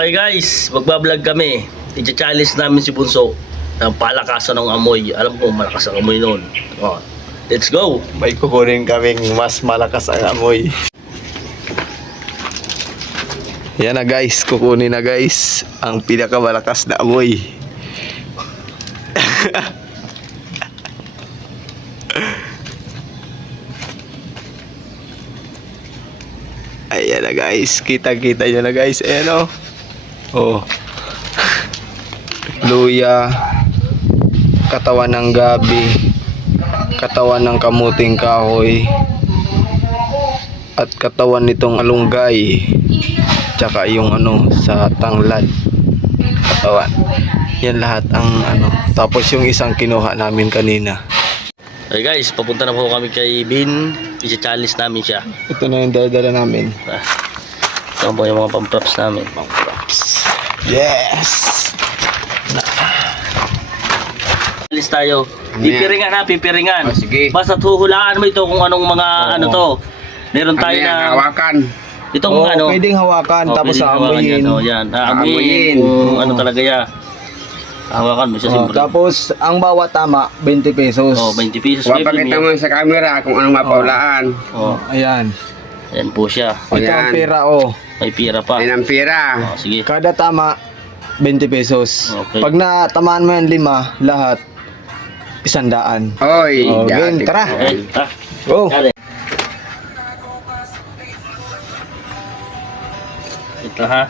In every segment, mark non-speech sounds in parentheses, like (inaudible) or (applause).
Okay guys, magbablog kami. I-challenge namin si Bunso ng palakasan ng amoy. Alam ko, malakas ang amoy noon. Oh, let's go! May kukunin kaming mas malakas ang amoy. Yan na guys, kukunin na guys ang pinakamalakas na amoy. (laughs) Ayan na guys, kita-kita nyo na guys, ayan o. Oh. Luya, katawan ng gabi, katawan ng kamuting kahoy, at katawan nitong alunggay, tsaka yung ano sa tanglad katawan. Yan lahat ang ano. Tapos yung isang kinuha namin kanina. Okay guys, papunta na po kami kay Bin. I-challenge namin siya. Ito na yung dala namin. Ah, ito po yung mga pang-props namin. Props. Yes! Challenge tayo. Pipiringan ha, pipiringan. Oh, sige. Basta huhulaan mo ito kung anong mga ano to. Meron tayo Ano yan, na hawakan. itong Oh, ano. pwedeng hawakan Oh, tapos pwedeng hawakan aamuyin. yan, Oh, yan. Aamuyin. Amuyin. Kung ano talaga yan. Hawakan mo siya Oh, siyempre. tapos ang bawat tama 20 pesos. Oh, 20 pesos. Huwag May pakita premium. mo sa camera kung anong mapaulaan. Oh, Ayan. Ayan po siya. Ito ang Ayan. pera oh. May pira pa. Yan ang pira. Oh, sige. Kada tama 20 pesos. Okay. Pag natamaan mo yan lima, lahat isandaan. Hoy, Oh, game, dati- tara. Okay, ta. Go. Dali. Ito ha.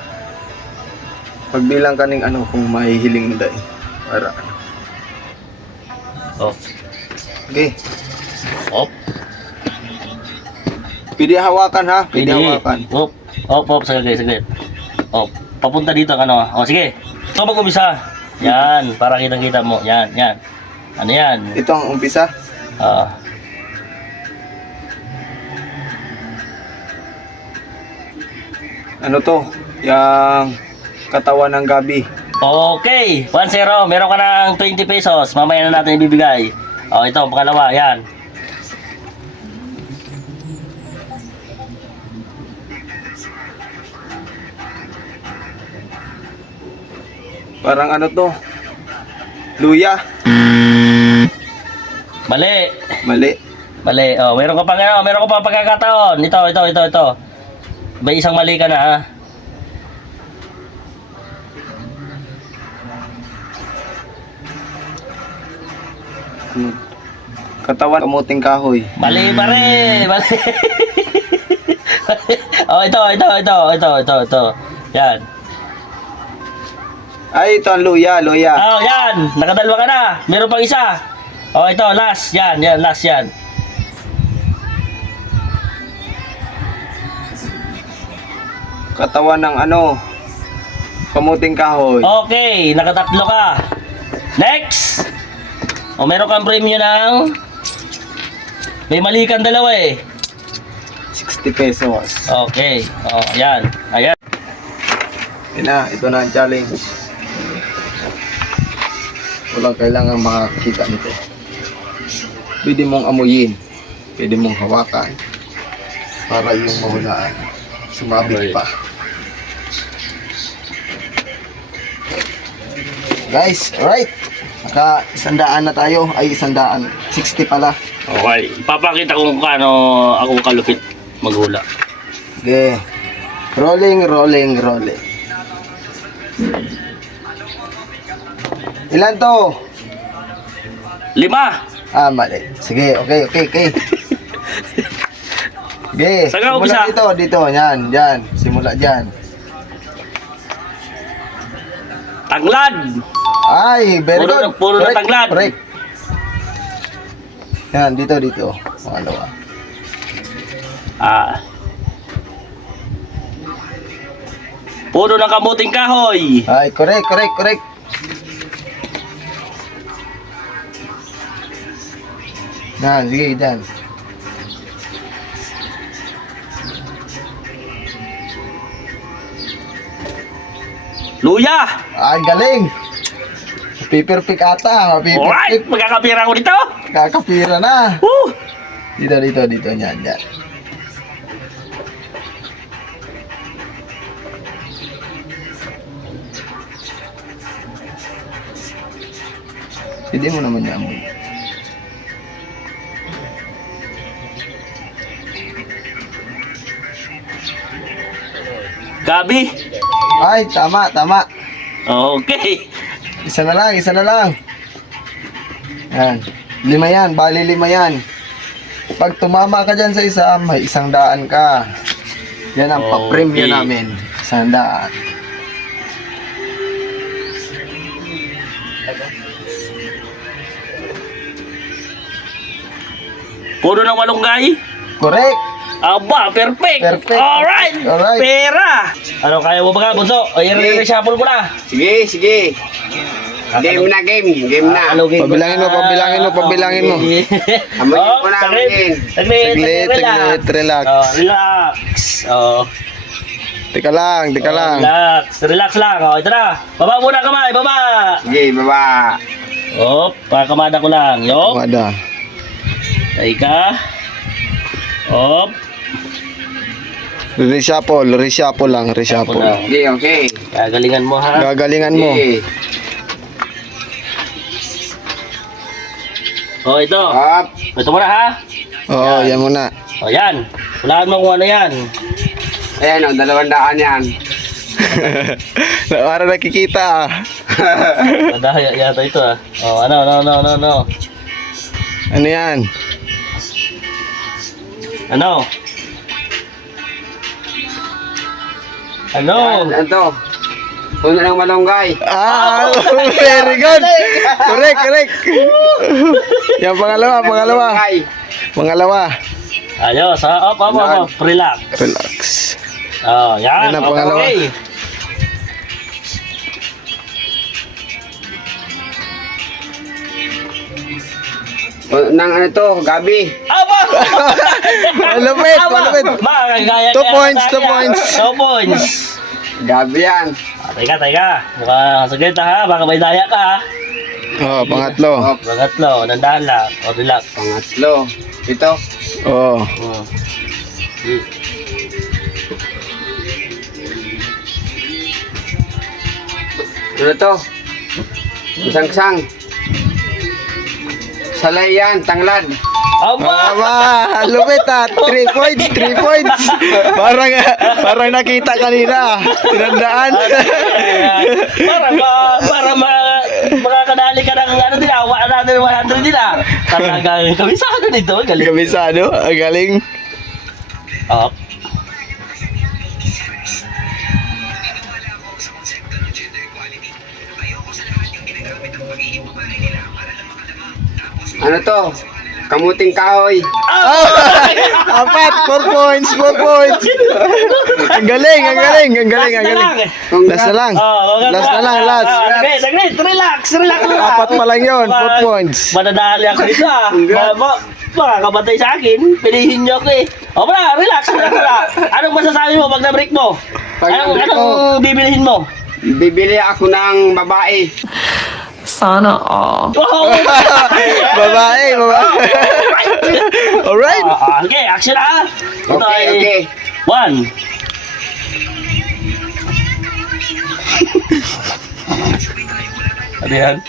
Pagbilang ka ng ano kung mahihiling mo dahil. Para ano. Oh. Okay. Op. Pwede hawakan ha. Pwede hawakan. Op. Op, op. Saglit, saglit. Op. Papunta dito ang ano. O, sige. Ito mag-umisa. Yan. Para kitang-kita mo. Yan, yan. Ano yan? Ito ang umpisa. Ah. Ano to? Yang katawan ng gabi. Okay. 1-0. Meron ka ng 20 pesos. Mamaya na natin ibibigay. O, ito. Pangalawa. Yan. Parang ano to? Luya. Mali. Mali. Mali. Oh, meron ka pang ano, meron ka pang pagkakataon. Ito, ito, ito, ito. May isang mali ka na ha. Katawan kamuting kahoy. Mali pa rin. Mali. (laughs) oh, ito, ito, ito, ito, ito, ito. Yan. Ay, ito ang luya, luya. Oh, yan. Nakadalwa ka na. Meron pang isa. Oh, ito, last. Yan, yan, last yan. Katawan ng ano? Kamuting kahoy. Okay, nakatatlo ka. Next. O, meron kang premium ng... May mali kang dalawa eh. 60 pesos. Okay. Oh, yan. Ayan. Yun na, ito na ang challenge. Walang kailangan makakita nito. Pwede mong amuyin. Pwede mong hawakan. Para yung mahulaan. Sumabit pa. Guys, alright. Naka isandaan na tayo. Ay, isandaan. 60 pala. Okay. Ipapakita ko kung paano ako kalupit maghula. Okay. Rolling, rolling, rolling. Ilan to? Lima! Ah, mali. Sige, okay, okay, okay. Sige, Saan ka simula umpisa? dito, dito, yan, yan. Simula dyan. Tanglad! Ay, very Puro good. na- puro na Correct, tanglad. Correct. Yan, dito, dito. Pangalawa. Ah. Puno ng kamuting kahoy. Ay, correct, correct, correct. Nah, sige, dance. Luya! Ah, galing! Piperpick ata, piperpick. Alright, magkakapira ko dito. Kakapira na. Woo! Dito, dito, dito, yan, yan. Hindi mo naman niya amoy. Gabi. Ay, tama, tama. Okay. Isa na lang, isa na lang. Yan. Lima yan, bali lima yan. Pag tumama ka dyan sa isa, may isang daan ka. Yan ang Okay. pa-premium namin. Isang daan. Puno ng malunggay. Correct. Aba, perfect. Perfect. Alright. Alright. Pera. Ano, kaya mo ba ka, Bunso? O, yan Sige. rin shuffle mo na. Sige, sige. Game na game. Game na. Ano, game Pabilangin mo, na? pabilangin mo, pabilangin mo. Okay. Amoyin Oh, ko na, amoyin. Saglit, Saglit, saglit, relax. Oh, relax. Oh, Teka lang, teka oh, lang. Relax. Relax lang. Oh, ito na. Baba muna kamay, baba. Sige, baba. Oh, pakamada ko lang. Yo. Kumada. Taika. Oh, Reshuffle, reshuffle lang, reshuffle. Sige, okay. gagalingan mo ha. Gagalingan mo. Oh, ito. Up. Ito muna ha. Oo, yan muna. Oh, yan. Hulaan mo kung ano yan. Ayan o, dalawang daan yan. (laughs) Para nakikita (laughs) ah. Madaya yata ito ah. Oh, ano, ano, ano, ano, ano. Ano yan? Ano? Ano? Yan, ito. Puno ng malunggay. Ah, (laughs) very good. Correct, correct. (laughs) Yan pangalawa, pangalawa. Malunggay. Pangalawa. Ayos, ha? Op, op, op, op. Relax. Relax. Oh, yan. Yan ang Okay. pangalawa. Puno ng ano to, gabi. Aba! (laughs) Malupit, malupit. Makakagaya Two points, two points. Two points. Gabi yan. Ah, teka, teka. Mukha saglit ha. Baka may daya ka ha. Oh, pangatlo. Up. Pangatlo, nandahan lang. O, relax. Pangatlo. Ito. Oh. Hmm. Hmm. Ano to? Isang-sang. Salay yan, tanglad. Aba! Aba, lupit ah. Three points, three points. Parang, parang nakita kanina. Tinandaan. para ma, para ma, makakadali ka ng ano din ah, 100 din ah. Talagang kabisado nito, galing. Kabisado, ang galing. Oh. Ano to? Kamuting kahoy. Ah, apat, four points, four points. Ang galing, ang galing, ang galing, ang galing. Last na lang. Oh, Last na lang, last. Saglit, saglit, relax, relax lang. Apat pa lang yun, four Baka- points. Madadali ako dito ah. Baka kabatay sa akin, pilihin niyo ako eh. O ba, relax, relax lang. Anong masasabi mo pag na-break mo? Pag Anong, na-break anong bibilihin mo? Bibili ako ng babae. Sana all. Wow! (laughs) Babae, babae. (laughs) Alright. Ah, ah, okay, action ah. Ito Okay, ay okay. one. (laughs) ano yan?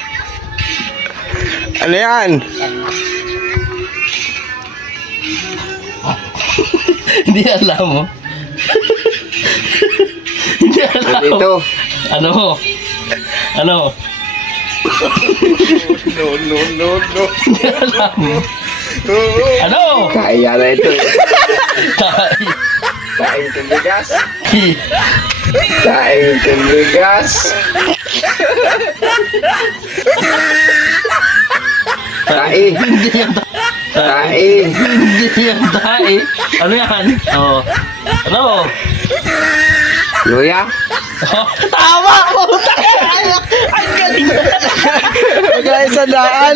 Ano yan? Hindi alam mo. Hindi alam. Ito. Ano? Ano? No, no, no, no. Ano? Kaya na ito. Tay. Kain ng bigas. Kain ng bigas. Kain. Hindi yan tay. Kain. Hindi yan tay. Ano yan? Oh. Ano? Luya. Oh, tama! Puta ka! Ang galing mo! Magkaisa daan.